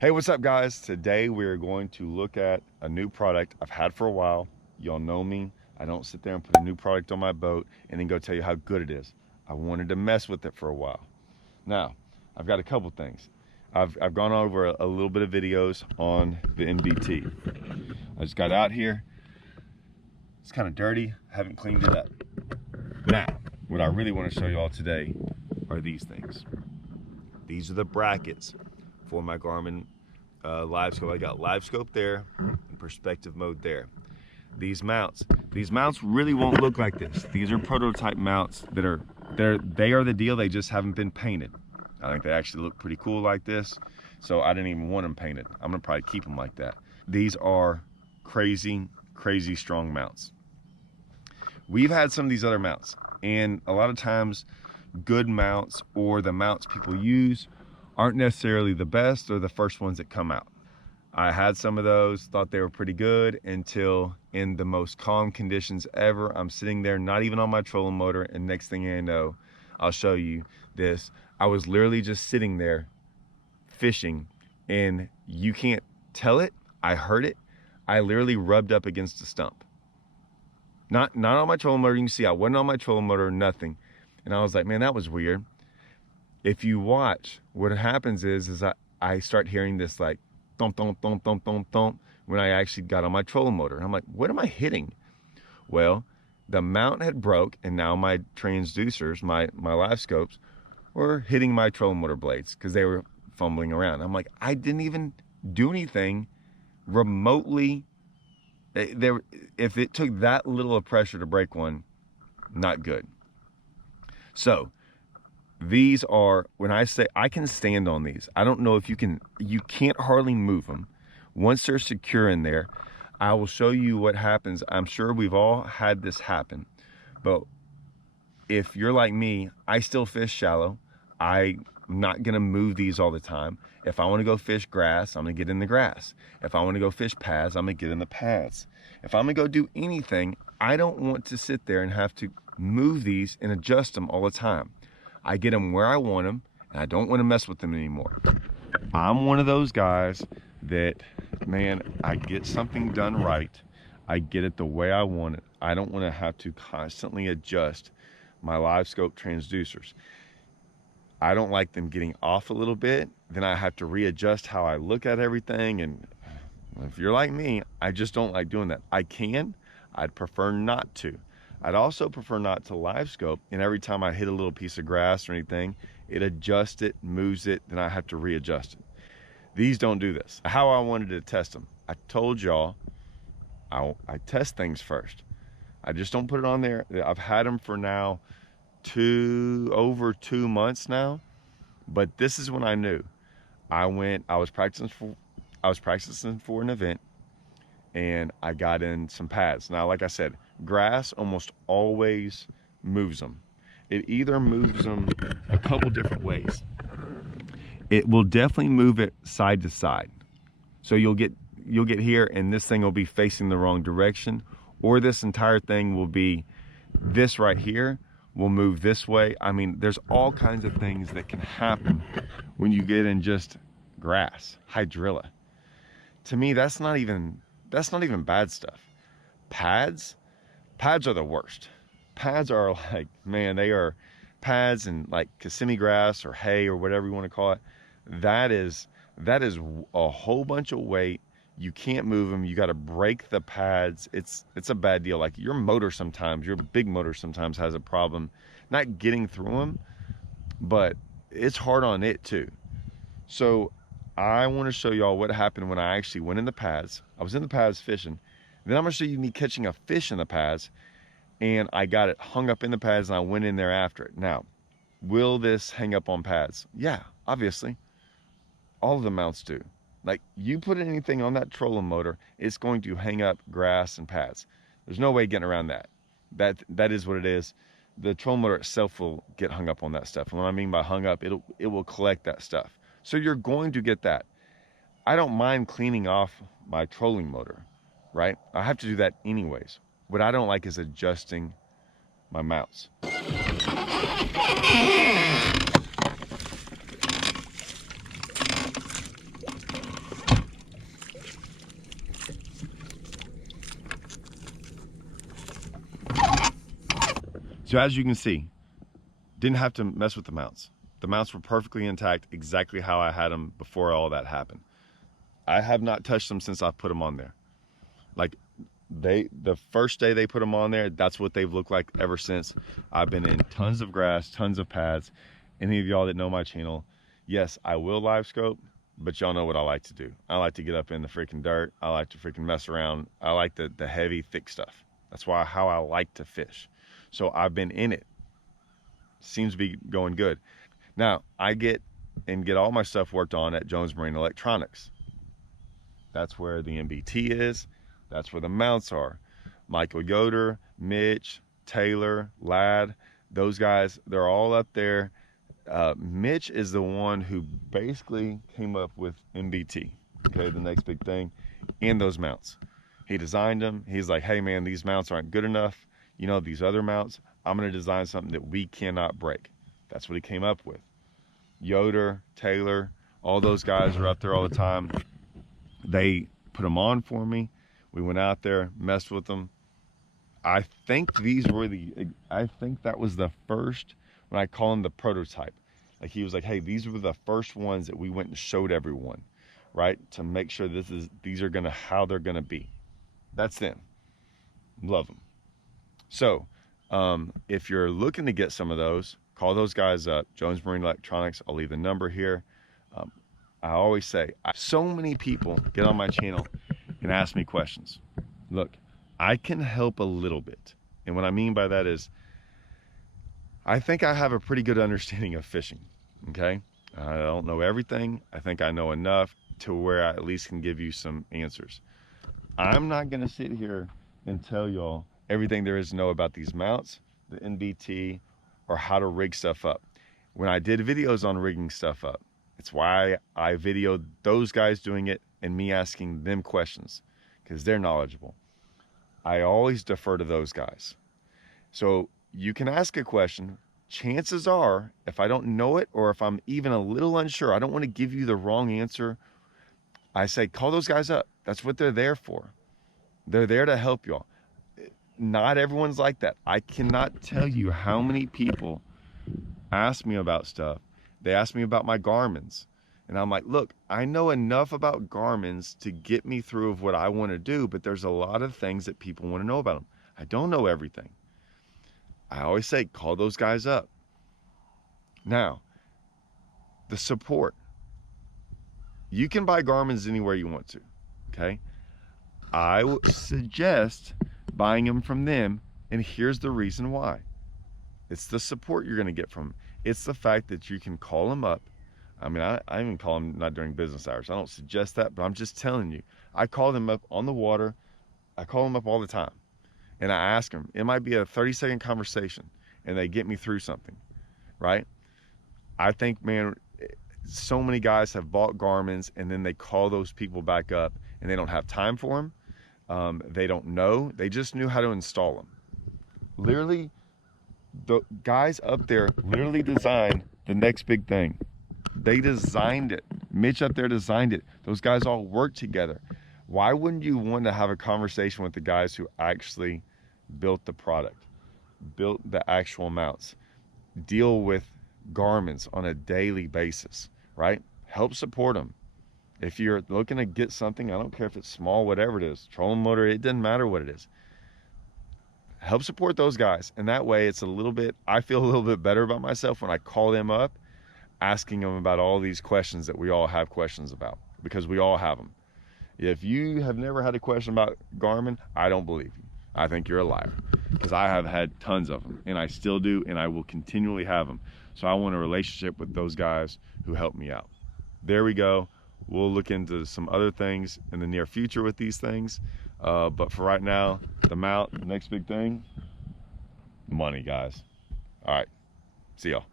Hey, what's up guys? Today we're going to look at a new product I've had for a while. Y'all know me. I don't sit there and put a new product on my boat and then go tell you how good it is. I wanted to mess with it for a while. Now, I've got a couple things. I've gone over a little bit of videos on the NBT. I just got out here. It's kind of dirty. I haven't cleaned it up. Now, what I really want to show you all today are these things. These are the brackets for my Garmin live scope. I got live scope there and perspective mode there. These mounts really won't look like this. These are prototype mounts that are they are the deal. They just haven't been painted. I think they actually look pretty cool like this, so I didn't even want them painted. I'm gonna probably keep them like that. These are crazy strong mounts. We've had some of these other mounts, and a lot of times good mounts or the mounts people use aren't necessarily the best or the first ones that come out. I had some of those, thought they were pretty good, until in the most calm conditions ever, I'm sitting there not even on my trolling motor, and next thing I know, I'll show you this. I was literally just sitting there fishing, and you can't tell it, I heard it. I literally rubbed up against a stump. Not on my trolling motor. You can see I wasn't on my trolling motor, nothing. And I was like, man, that was weird. If you watch, what happens is I start hearing this like thump, thump, thump, thump, thump, thump when I actually got on my trolling motor. And I'm like, what am I hitting? Well, the mount had broke, and now my transducers, my live scopes, were hitting my trolling motor blades because they were fumbling around. I'm like, I didn't even do anything remotely. If it took that little of pressure to break one, not good. So these are, when I say I can stand on these, I don't know if you can't hardly move them. Once they're secure in there, I will show you what happens. I'm sure we've all had this happen, but if you're like me, I still fish shallow. I'm not gonna move these all the time. If I wanna go fish grass, I'm gonna get in the grass. If I wanna go fish pads, I'm gonna get in the pads. If I'm gonna go do anything, I don't want to sit there and have to move these and adjust them all the time. I get them where I want them, and I don't want to mess with them anymore. I'm one of those guys that, man, I get something done right. I get it the way I want it. I don't want to have to constantly adjust my live scope transducers. I don't like them getting off a little bit. Then I have to readjust how I look at everything. And if you're like me, I just don't like doing that. I'd prefer not to. I'd also prefer not to live scope, and every time I hit a little piece of grass or anything, it adjusts it, moves it, then I have to readjust it. These don't do this. How I wanted to test them, I told y'all I test things first. I just don't put it on there. I've had them for now over 2 months now, but this is when I knew. I was practicing for an event, and I got in some pads. Now, like I said, grass almost always moves them. It either moves them a couple different ways. It will definitely move it side to side. So you'll get here, and this thing will be facing the wrong direction, or this entire thing will be, this right here will move this way. I mean, there's all kinds of things that can happen when you get in just grass, hydrilla. To me, that's not even bad stuff. Pads are the worst. Pads are like, man, they are pads and like Kissimmee grass or hay or whatever you want to call it. That is a whole bunch of weight. You can't move them. You got to break the pads. It's a bad deal. Like your big motor sometimes has a problem not getting through them, but it's hard on it too. So I want to show y'all what happened when I actually went in the pads. I was in the pads fishing. Then I'm going to show you me catching a fish in the pads, and I got it hung up in the pads, and I went in there after it. Now, will this hang up on pads? Yeah, obviously. All of the mounts do. Like, you put anything on that trolling motor, it's going to hang up grass and pads. There's no way getting around that. That is what it is. The trolling motor itself will get hung up on that stuff. And what I mean by hung up, it will collect that stuff. So you're going to get that. I don't mind cleaning off my trolling motor, right? I have to do that anyways. What I don't like is adjusting my mounts. So as you can see, didn't have to mess with the mounts. The mounts were perfectly intact, exactly how I had them before all that happened. I have not touched them since I put them on there. Like the first day they put them on there, that's what they've looked like ever since. I've been in tons of grass, tons of pads. Any of y'all that know my channel, yes, I will live scope, but y'all know what I like to do. I like to get up in the freaking dirt. I like to freaking mess around. I like the heavy, thick stuff. That's how I like to fish. So I've been in it. Seems to be going good. Now I get all my stuff worked on at Jones Marine Electronics. That's where the MBT is. That's where the mounts are. Michael Yoder, Mitch, Taylor, Ladd, those guys, they're all up there. Mitch is the one who basically came up with MBT, okay, the next big thing, and those mounts. He designed them. He's like, hey man, these mounts aren't good enough. You know, these other mounts, I'm gonna design something that we cannot break. That's what he came up with. Yoder, Taylor, all those guys are up there all the time. They put them on for me. We went out there, messed with them. I think that was the first, when I call them the prototype. Like he was like, hey, these were the first ones that we went and showed everyone, right? To make sure these are how they're gonna be. That's them. Love them. So if you're looking to get some of those, call those guys up, Jones Marine Electronics. I'll leave the number here. I always say, so many people get on my channel and ask me questions. Look, I can help a little bit. And what I mean by that is, I think I have a pretty good understanding of fishing, okay? I don't know everything. I think I know enough to where I at least can give you some answers. I'm not gonna sit here and tell y'all everything there is to know about these mounts, the NBT, or how to rig stuff up. When I did videos on rigging stuff up, it's why I videoed those guys doing it and me asking them questions, because they're knowledgeable. I always defer to those guys. So you can ask a question. Chances are, if I don't know it, or if I'm even a little unsure, I don't want to give you the wrong answer, I say, call those guys up. That's what they're there for. They're there to help y'all. Not everyone's like that. I cannot tell you how many people ask me about stuff. They ask me about my Garmin's. And I'm like, look, I know enough about Garmin's to get me through of what I want to do, but there's a lot of things that people want to know about them. I don't know everything. I always say, call those guys up. Now, the support. You can buy Garmin's anywhere you want to, okay? I would suggest buying them from them, and here's the reason why. It's the support you're gonna get from them. It's the fact that you can call them up. I mean, I even call them not during business hours. I don't suggest that, but I'm just telling you. I call them up on the water. I call them up all the time. And I ask them, it might be a 30-second conversation, and they get me through something, right? I think, man, so many guys have bought Garmin's, and then they call those people back up, and they don't have time for them. They don't know. They just knew how to install them. Literally, the guys up there literally designed the next big thing. They designed it. Mitch up there designed it. Those guys all work together. Why wouldn't you want to have a conversation with the guys who actually built the product, built the actual mounts, deal with Garmin's on a daily basis, right? Help support them. If you're looking to get something, I don't care if it's small, whatever it is, trolling motor, it doesn't matter what it is. Help support those guys. And that way it's a little bit, I feel a little bit better about myself when I call them up, asking them about all these questions that we all have questions about, because we all have them. If you have never had a question about Garmin, I don't believe you. I think you're a liar, because I have had tons of them, and I still do, and I will continually have them. So I want a relationship with those guys who help me out. There we go. We'll look into some other things in the near future with these things. But for right now, the mount, the next big thing, money, guys. All right. See y'all.